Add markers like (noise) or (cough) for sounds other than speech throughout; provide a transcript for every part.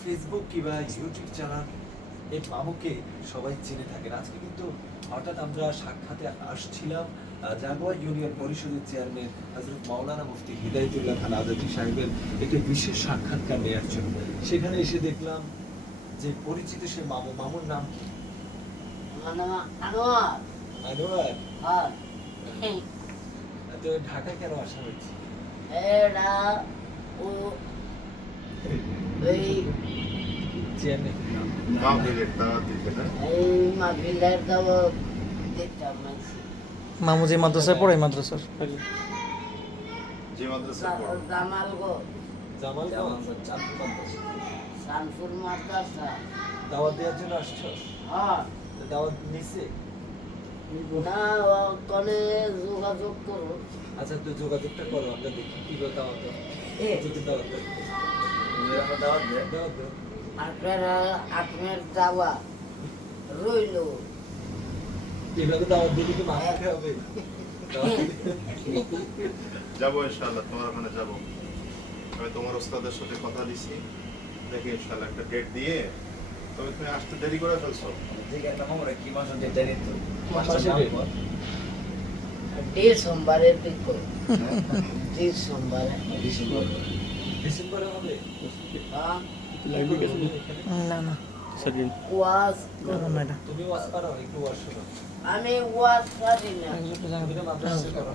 Facebook কিংবা YouTube channel এই মামুকে সবাই চিনে থাকেন। আজকে কিন্তু হঠাৎ আমরা সাক্ষাতে আসছিলাম জাগুয়া ইউনিয়ন পরিষদের চেয়ারম্যান হজরত মাওলানা মুফতি হিদায়তুল্লাহ খান আজাদি সাহেবের একটি বিশেষ সাক্ষাৎকার নেওয়ার জন্য। সেখানে এসে দেখলাম যে পরিচিত সে মামু। মামুর নাম কি? আনোয়ার। হ্যাঁ। তো ঢাকা কেন আসা হয়েছে? এই মামু যে মাদ্রাসায় পড়ে মাদ্রাসার? যে মাদ্রাসা পড়ো। জামাল গো চাঁদপুর মাদ্রাসা। শানপুর মাদ্রাসা। দাওয়াত দেওয়ার জন্য আসছো? হ্যাঁ। দাওয়াত নিছে? না ওখানে যোগাযোগ করো। আচ্ছা তো যোগাযোগটা করো আমরা দেখি কি করে দাওয়াত যদি দাওয়াত দাও দাওয়াত দাও দাও আপনারা আপনার দাওয়া রইল। এভাবে দাওয়াত দিলে কি মানতে হবে? (laughs) যাব ইনশাআল্লাহ তোমার ওখানে যাব। আমি তোমার ওস্তাদের সাথে কথা দিছি। দেখি ইনশাআল্লাহ একটা ডেট দিয়ে তবে তুমি আসতে দেরি করে ফেলছো? ডে সোমবারে ডে সোমবারে ডিসেম্বরে হবে? হ্যাঁ না না। ওয়াজ না, না এটা তুমি ওয়াজ একটু ওয়াজ আমি ওয়াজ পারি না। তুমি না মাদ্রাসা করো।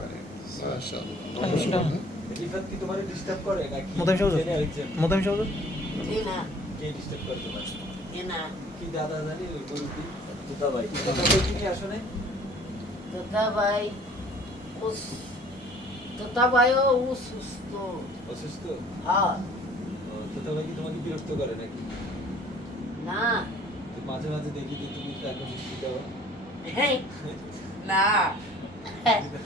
রিফাত কি তোমার ডিস্টার্ব করে নাকি? মোতায়েন সাহেব? মোতামিম সাহেব? না। কে ডিস্টার্ব করে তোমার? জি না কি দাদা জানি কি উস অসুস্থ। অসুস্থ? হ্যাঁ। কি তোমাকে বিরক্ত করে নাকি? না। মাঝে মাঝে দেখি যে তুমি তাকে মিষ্টি দাও না। (laughs)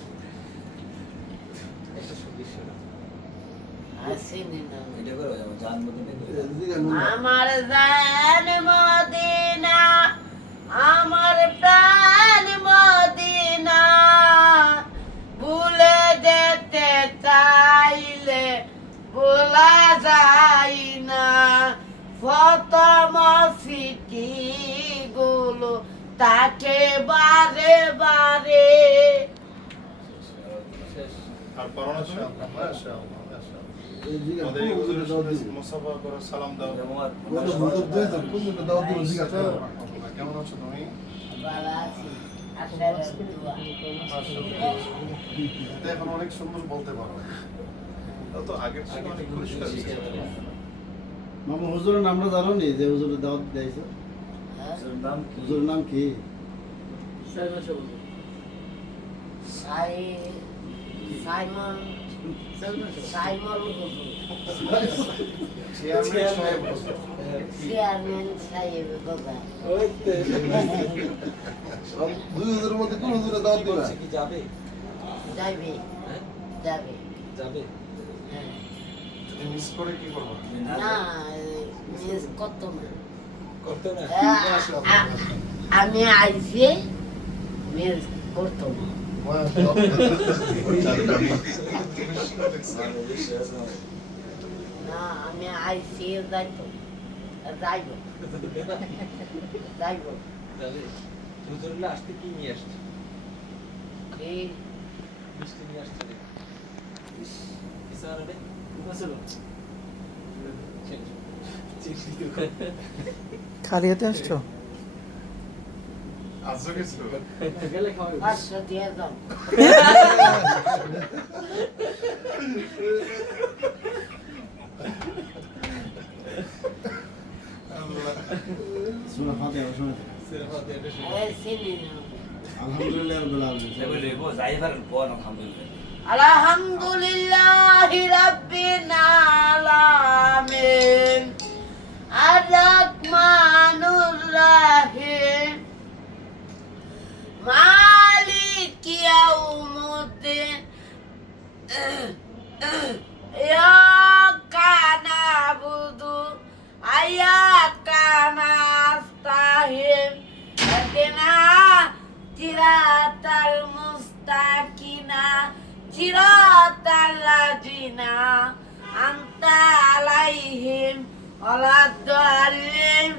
একটা সংগীত শোনো আসেনি না এটা করো যেমন জান মধ্যে আমার জান মদিনা আমার প্রাণ মদিনা ভুলে যেতে চাইলে ভোলা যায় না। প্রথম সিটি গুলো তাকে বারে বারে। আর পড়ানো মাশাআল্লাহ মাশাআল্লাহ আমাদের এই হুজুরের সাথে মুসাফা করো সালাম দাও। কেমন আছো তুমি? এখন অনেক সুন্দর বলতে পারো। তা আগের থেকে অনেক পরিষ্কার মামা হুজুরের নামটা জানো নি? যে হুজুরের দাওয়াত দিয়েছে। হ্যাঁ? হুজুরের নাম কি? সাই সাইমন আমি আইসি মিস করতো না। (laughs) না আমি আইসি যাইতো যাইব যাইব যাবে হুজুরগুলো আসতে কি নিয়ে আসছে এই মিষ্টি নিয়ে আসছে চিঠি তো খালি হাতে আসছো আজও কিছু পাঁচশো দিয়ে দাও শুনে ফাতে শুনে সিনেমাতে এটা শুনে এই চিনি না আলহামদুলিল্লাহ রাব্বিল আলামিন আলহামদুলিল্লাহ জিরাতাল মুস্তাকিনা জিরাতাল লাজিনা আন্তা আলাইহিম অলাদ্দালিম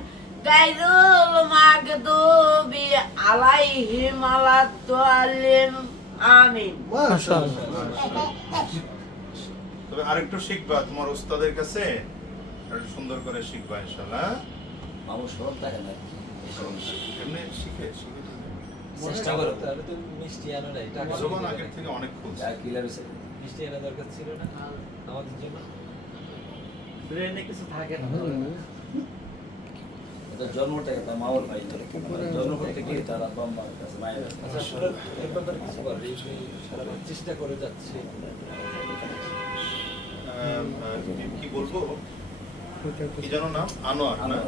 গাইরুল মাগদুবি আলাইহিম অলাদ্দালিম আমিন। তবে আরেকটু শিখবা তোমার ওস্তাদের কাছে সুন্দর করে শিখবা ইনশাআল্লাহ। মানুষ সব এমনি শিখে শিখে চেষ্টা করো। তাহলে তো মিষ্টি আনো নাই টাকা জবান আগের থেকে অনেক খুব যা কিলার হয়েছে মিষ্টি আনা দরকার ছিল না আমাদের জন্য। ব্রেনে কিছু থাকে না। জন্ম থেকে তার মামার ভাই মানে জন্ম গিয়ে তারা বাম্মার কাছে মায়ের আচ্ছা কাছে আসলে এর ব্যাপারে কিছু বল সারা চেষ্টা করে যাচ্ছে। আহ, আহ, কি- কি বলব? কি জানো নাম? আনোয়ার না? আনোয়ার।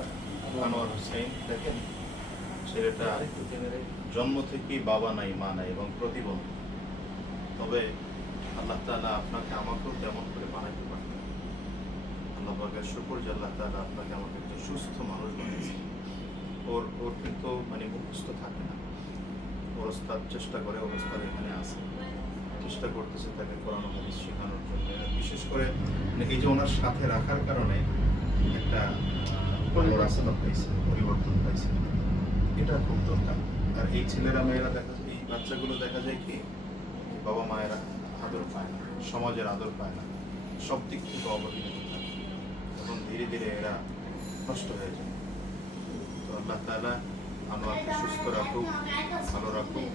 আনোয়ার হোসেন দেখেন। ছেলেটা জন্ম থেকেই বাবা নাই, মা নাই এবং প্রতিবন্ধী। তবে আল্লাহ তাআলা আপনাকে আমাকেও তেমন করে বানাইতে পারতেন আল্লাহ পাকের শুকর যে আল্লাহ তাআলা আপনাকে আমাকে একজন সুস্থ মানুষ বানিয়েছে ওর ওর কিন্তু মানে মুখস্থ থাকে না। ওর ওস্তাদ চেষ্টা করে ওস্তাদ এখানে আছে। চেষ্টা করতেছে তাকে কোরআন হাদিস শেখানোর জন্য। বিশেষ করে মানে এই যে ওনার সাথে রাখার কারণে একটা পরিবর্তন পাইছে পরিবর্তন পাইছে। এটা খুব দরকার। আর এই ছেলেরা, মেয়েরা দেখা যায়, এই বাচ্চাগুলো দেখা যায় কি, বাবা মায়েরা আদর পায় না, সমাজের আদর পায় না, সব দিক থেকে অবহেলিত থাকে। এবং ধীরে ধীরে এরা নষ্ট হয়ে যায়। তো আল্লাহ তাআলা আমাকে সুস্থ রাখুক, ভালো রাখুক।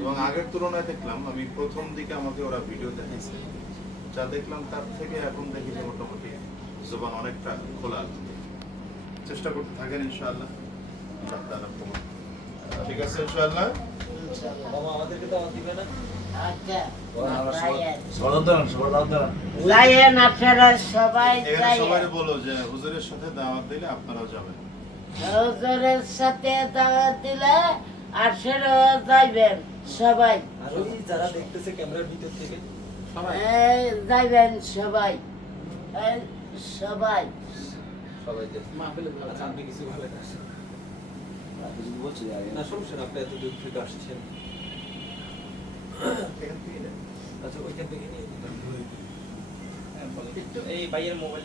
এবং আগের তুলনায় দেখলাম, আমি প্রথম দিকে আমাকে ওরা ভিডিও দেখাইছে। যা দেখলাম, তার থেকে এখন দেখি মোটামুটি জবান অনেকটা খোলা। চেষ্টা করতে থাকেন ইনশাআল্লাহ। ঠিক আছে ইনশাআল্লাহ আমাদেরকে দাওয়াত দিবে না আচ্ছা আপনারা সবাই সবাই। বলো যে হুজুরের সাথে দাওয়াত দিলে আপনারাও যাবেন হুজুরের সাথে দাওয়াত দিলে আঠেরো যাইবেন সবাই আর ওই যারা দেখতেছে ক্যামেরার ভিতর থেকে সবাই সবাই আচ্ছা কিছু আগে না সমস্যা না, আপনি এত দূর থেকে আসছেন। আচ্ছা ওইখান থেকে নিয়ে। একটু এই ভাইয়ের মোবাইল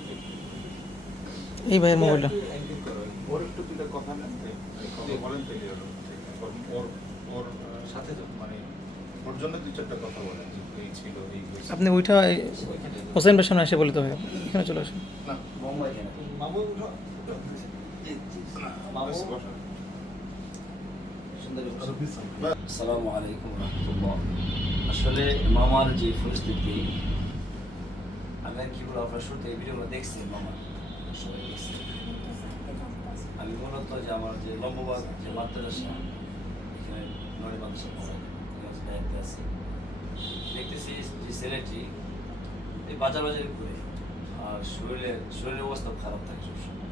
এই ভাইয়ের মোবাইলটা। ওর একটু কথা নেন বলেন তাহলে ওর সাথে মানে ওর জন্য দুই চারটা কথা বলেন এই ছিল এই আপনি ওইটা। হোসেন ভাইয়ের সামনে এসে বলতে হবে এখানে চলে আসুন না বোম্বাই মামু উঠো। মামু। আসসালামু আলাইকুম রহমতুল্লাহ। আসলে মামার যে পরিস্থিতি, আমি আর কি বলব, আপনার শুরুতে এই ভিডিওগুলো দেখছি মামা। দেখছি। আমি মূলত যে আমার যে লম্ববাদ, যে মাদ্রাসা, এখানে নড়ে মাদ্রাসা দায়িত্বে আছি। দেখতেছি যে ছেলেটি এই বাজার বাজারে ঘুরে, আর শরীরের শরীরের অবস্থা খারাপ থাকে সবসময়।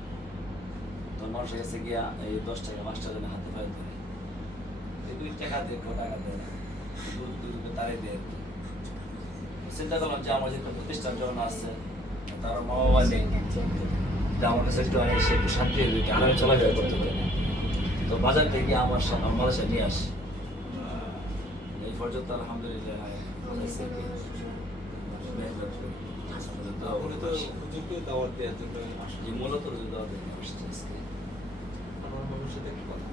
তো মানুষের কাছে গিয়া এই দশ টাকা, পাঁচ টাকা হাতে পায়ে ধরে। দুই টাকা দেখো টাকা দেয় দুধ তারে দেয় চিন্তা করলাম যে আমার যে প্রতিষ্ঠান যখন আসছে তারা মা বাবা নেই। যে আমার কাছে একটু এসে একটু শান্তি হয়ে যেত আরামে চলাফেরা করতে পারে তো বাজার থেকে আমার আমার বাসায় নিয়ে আসি। এই পর্যন্ত আলহামদুলিল্লাহ আছে কি। মেহনত করি। উনি তো হুজুরকে দাওয়াত দেওয়ার জন্য যে মূলত যদি আসছে আমার একটু কথা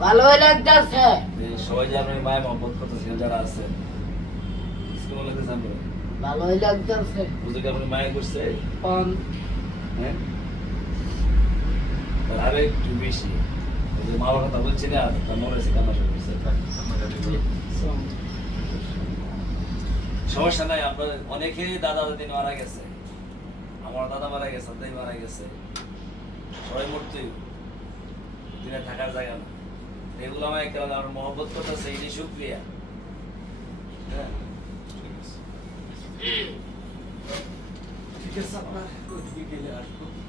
ভালোই লাগতেছে। সবাই যে আপনি মায়ের মহব্বত করতেছেন যারা আছে কেমন লাগতেছে ভালোই লাগতেছে আপনি করছে হ্যাঁ একটু বেশি মা বাবার কথা বলছি না মনে হয়েছে কান্না করছে সমস্যা নাই আপনার অনেকেই দাদা দাদি মারা গেছে। আমার দাদা মারা গেছে দাদি মারা গেছে। সবাই মরতেই দিনে থাকার জায়গা না। এগুলো আমার একটা আমার মহব্বত করতেছে এই সুক্রিয়া। হ্যাঁ? ঠিক আছে। আপনার